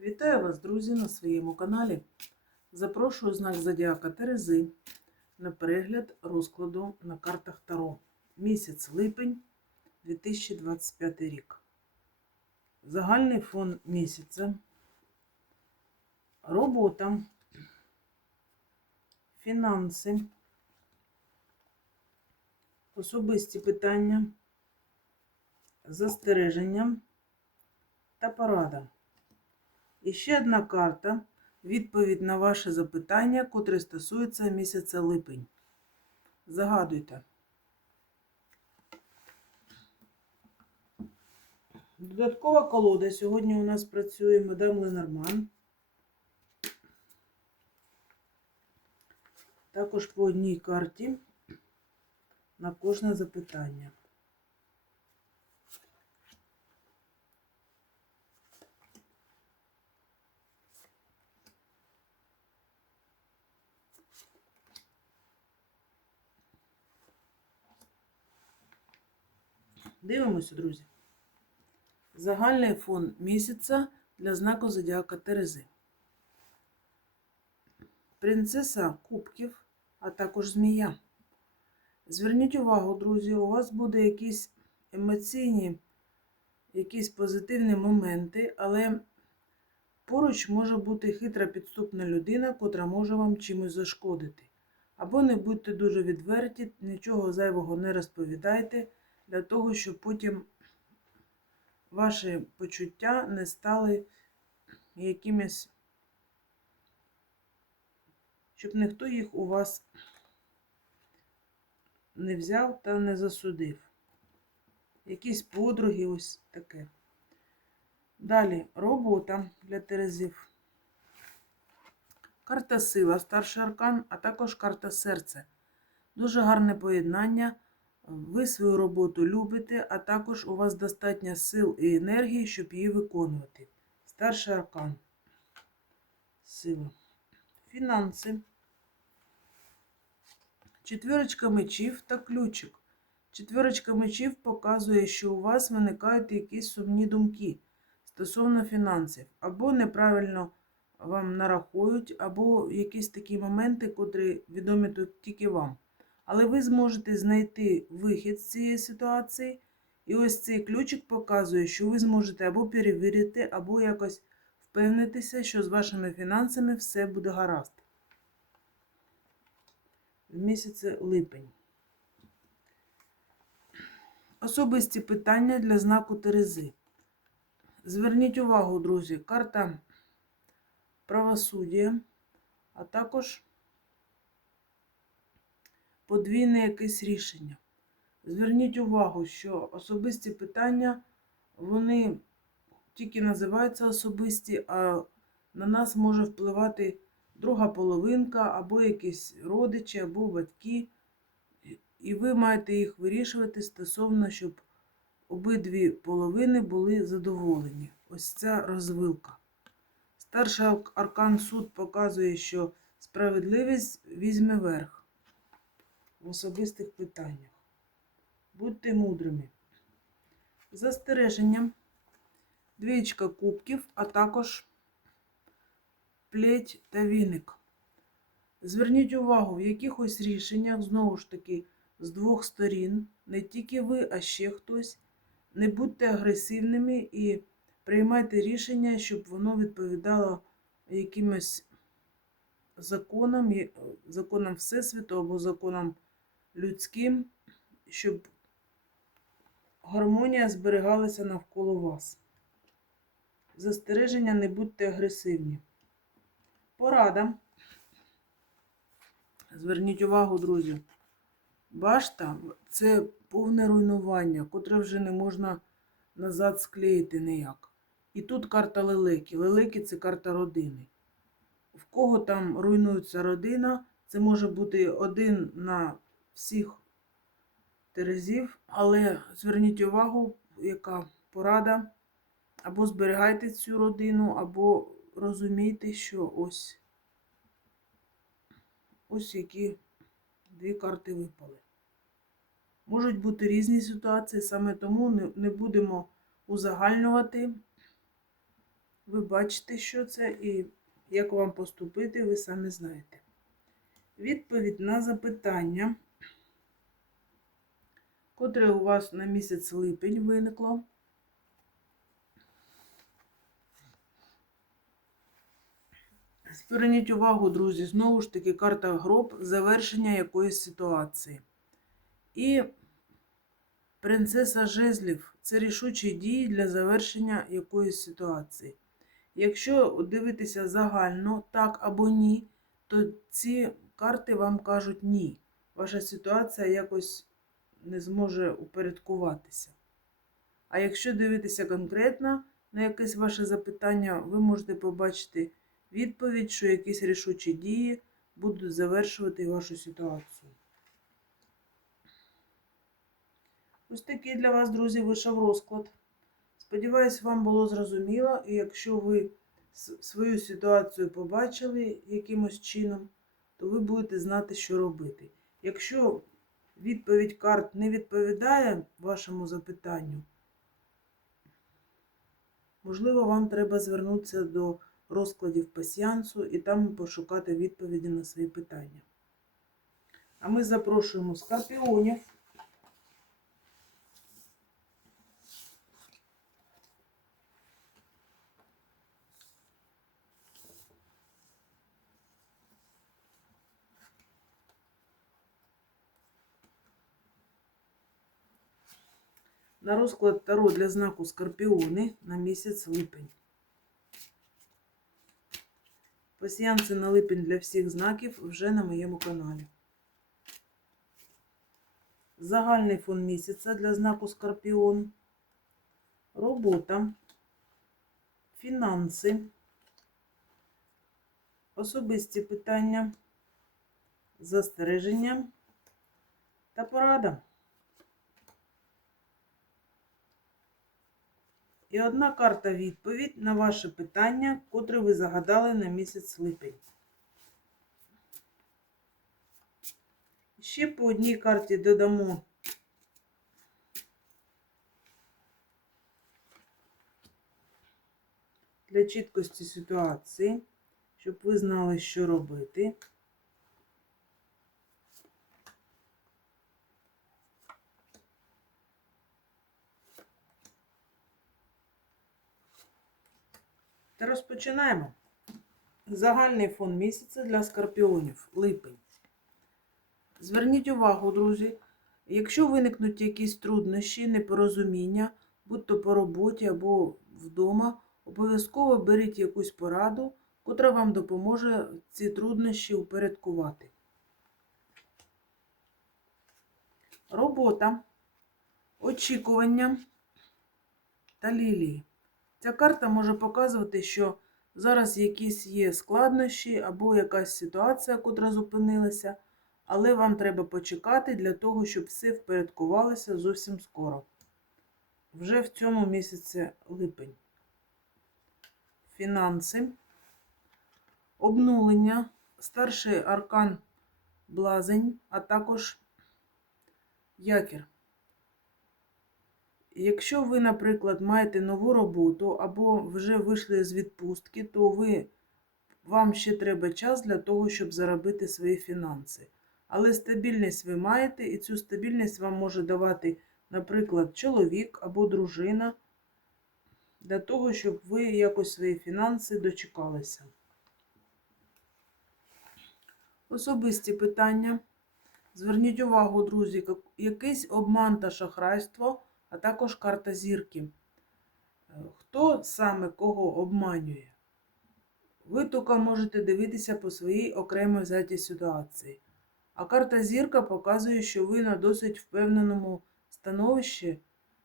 Вітаю вас, друзі, на своєму каналі. Запрошую знак Зодіака Терези на перегляд розкладу на картах Таро. Місяць липень 2025 рік. Загальний фон місяця. Робота. Фінанси. Особисті питання. Застереження та порада. І ще одна карта. Відповідь на ваше запитання, котре стосується місяця липень. Загадуйте. Додаткова колода. Сьогодні у нас працює мадам Ленорман. Також по одній карті на кожне запитання. Дивимося, друзі. Загальний фон місяця для знаку Зодіака Терези. Принцеса Кубків, а також змія. Зверніть увагу, друзі, у вас буде якісь емоційні, якісь позитивні моменти, але поруч може бути хитра підступна людина, котра може вам чимось зашкодити. Або не будьте дуже відверті, нічого зайвого не розповідайте для того, щоб потім ваші почуття не стали якимись, щоб ніхто їх у вас не взяв та не засудив. Якісь подруги, ось таке. Далі робота для Терезів. Карта сила, старший аркан, а також карта серце. Дуже гарне поєднання. Ви свою роботу любите, а також у вас достатньо сил і енергії, щоб її виконувати. Старший аркан. Сила. Фінанси. Четверочка мечів та ключик. Четверочка мечів показує, що у вас виникають якісь сумні думки стосовно фінансів. Або неправильно вам нарахують, або якісь такі моменти, котрі відомі тут тільки вам. Але ви зможете знайти вихід з цієї ситуації. І ось цей ключик показує, що ви зможете або перевірити, або якось впевнитися, що з вашими фінансами все буде гаразд. В місяці липень. Особисті питання для знаку Терези. Зверніть увагу, друзі, карта правосуддя, а також подвійне якесь рішення. Зверніть увагу, що особисті питання, вони тільки називаються особисті, а на нас може впливати друга половинка, або якісь родичі, або батьки. І ви маєте їх вирішувати стосовно, щоб обидві половини були задоволені. Ось ця розвилка. Старший аркан суд показує, що справедливість візьме верх в особистих питаннях. Будьте мудрими. Застереження, двічка кубків, а також плеть та віник. Зверніть увагу, в якихось рішеннях, знову ж таки, з двох сторін, не тільки ви, а ще хтось. Не будьте агресивними і приймайте рішення, щоб воно відповідало якимось законам, законам Всесвіту або законам людським, щоб гармонія зберігалася навколо вас. Застереження не будьте агресивні. Порада. Зверніть увагу, друзі. Башта це повне руйнування, котре вже не можна назад склеїти ніяк. І тут карта лелеки. Лелеки це карта родини. В кого там руйнується родина, це може бути один на всіх терезів, але зверніть увагу, яка порада. Або зберігайте цю родину, або розумійте, що ось ось які дві карти випали. Можуть бути різні ситуації, саме тому не, будемо узагальнювати Ви бачите, що це, і як вам поступити, ви самі знаєте. Відповідь на запитання, котре у вас на місяць липень виникло. Зверніть увагу, друзі, знову ж таки, карта гроб завершення якоїсь ситуації. І принцеса жезлів це рішучі дії для завершення якоїсь ситуації. Якщо дивитися загально так або ні, то ці карти вам кажуть ні. Ваша ситуація якось не зможе упорядкуватися. А якщо дивитися конкретно на якесь ваше запитання, ви можете побачити відповідь, що якісь рішучі дії будуть завершувати вашу ситуацію. Ось такий для вас, друзі, вийшов розклад. Сподіваюсь, вам було зрозуміло, і якщо ви свою ситуацію побачили якимось чином, то ви будете знати, що робити. Якщо відповідь карт не відповідає вашому запитанню, можливо, вам треба звернутися до розкладів пасіянсу і там пошукати відповіді на свої питання. А ми запрошуємо скорпіонів. На розклад Таро для знаку Скорпіони на місяць липень. Пасіянси на липень для всіх знаків вже на моєму каналі. Загальний фон місяця для знаку Скорпіон. Робота. Фінанси. Особисті питання. Застереження та порада. І одна карта відповідь на ваше питання, котре ви загадали на місяць липень. Ще по одній карті додамо для чіткості ситуації, щоб ви знали, що робити. Розпочинаємо. Загальний фон місяця для скорпіонів. Липень. Зверніть увагу, друзі, якщо виникнуть якісь труднощі, непорозуміння, будь то по роботі або вдома, обов'язково беріть якусь пораду, котра вам допоможе ці труднощі упорядкувати. Робота, очікування та лілії. Ця карта може показувати, що зараз якісь є складнощі або якась ситуація, котра зупинилася, але вам треба почекати для того, щоб все впорядкувалося зовсім скоро. Вже в цьому місяці липень. Фінанси, обнулення, старший аркан блазень, а також якір. Якщо ви, наприклад, маєте нову роботу або вже вийшли з відпустки, то ви, вам ще треба час для того, щоб заробити свої фінанси. Але стабільність ви маєте, і цю стабільність вам може давати, наприклад, чоловік або дружина, для того, щоб ви якось свої фінанси дочекалися. Особисті питання. Зверніть увагу, друзі, якийсь обман та шахрайство а також карта зірки. Е, Хто саме кого обманює? Ви тільки можете дивитися по своїй окремо взятій ситуації. А карта зірка показує, що ви на досить впевненому становищі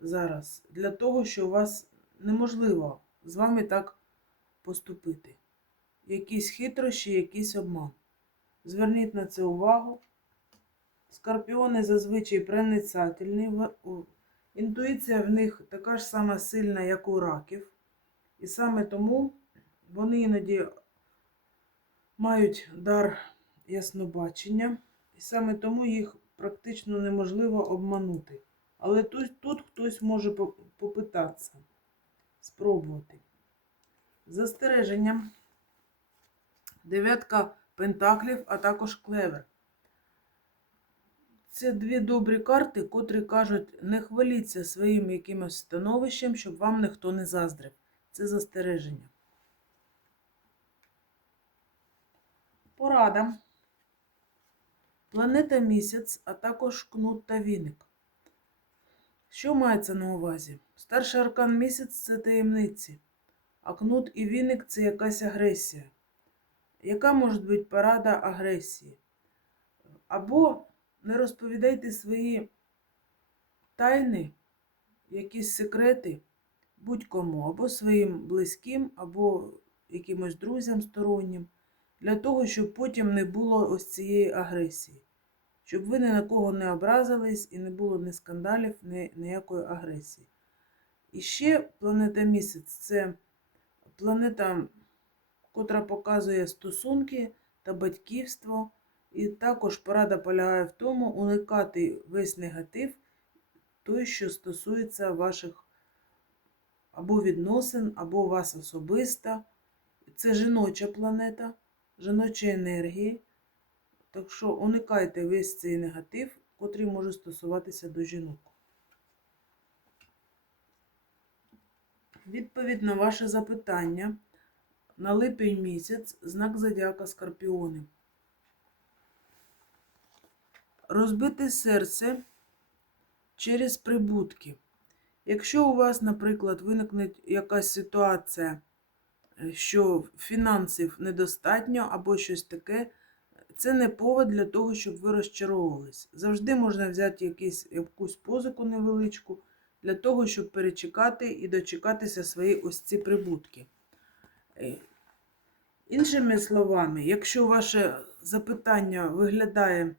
зараз для того, що у вас неможливо з вами так поступити. Якісь хитрощі, якийсь обман. Зверніть на це увагу. Скорпіони зазвичай проницательні. Інтуїція в них така ж сама сильна, як у раків. І саме тому вони іноді мають дар яснобачення, і саме тому їх практично неможливо обманути. Але тут, тут хтось може попитатися, спробувати. Застереження. Дев'ятка пентаклів, а також клевер. Це дві добрі карти, котрі кажуть, не хваліться своїм якимось становищем, щоб вам ніхто не заздрив. Це застереження. Порада. Планета місяць, а також кнут та віник. Що мається на увазі? Старший аркан місяць це таємниці, а кнут і віник це якась агресія. Яка може бути порада агресії? Або не розповідайте свої тайни, якісь секрети будь-кому, або своїм близьким, або якимось друзям стороннім, для того, щоб потім не було ось цієї агресії. Щоб ви ні на кого не образились і не було ні скандалів, ні ніякої агресії. І ще планета місяць це планета, котра показує стосунки та батьківство. І також порада полягає в тому, уникати весь негатив, той, що стосується ваших або відносин, або вас особисто. Це жіноча планета, жіночі енергії. Так що уникайте весь цей негатив, котрий може стосуватися до жінок. Відповідь на ваше запитання на липень місяць знак зодіака Скорпіони. Розбите серце через прибутки. Якщо у вас, наприклад, виникне якась ситуація, е, що фінансів недостатньо або щось таке, це не повод для того, щоб ви розчаровувались. Завжди можна взяти якийсь, якусь позику невеличку для того, щоб перечекати і дочекатися свої ось ці прибутки. Е, Іншими словами, якщо ваше запитання виглядає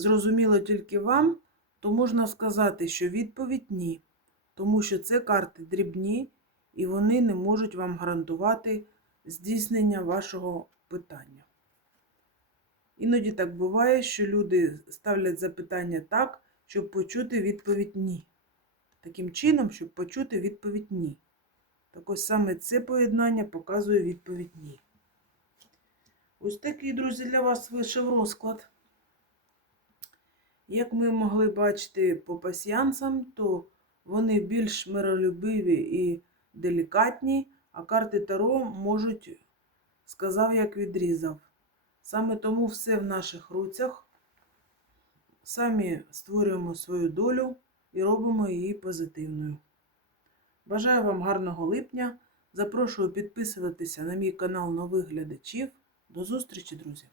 зрозуміло тільки вам, то можна сказати, що відповідь ні. Тому що це карти дрібні, і вони не можуть вам гарантувати здійснення вашого питання. Іноді так буває, що люди ставлять запитання так, щоб почути відповідь ні. Таким чином, щоб почути відповідь ні. Так ось саме це поєднання показує відповідь ні. Ось такий, друзі, для вас вийшов розклад. Як ми могли бачити по пасіянцям, то вони більш миролюбиві і делікатні, а карти Таро можуть, сказав, як відрізав. Саме тому все в наших руцях. Самі створюємо свою долю і робимо її позитивною. Бажаю вам гарного липня. Запрошую підписуватися на мій канал нових глядачів. До зустрічі, друзі!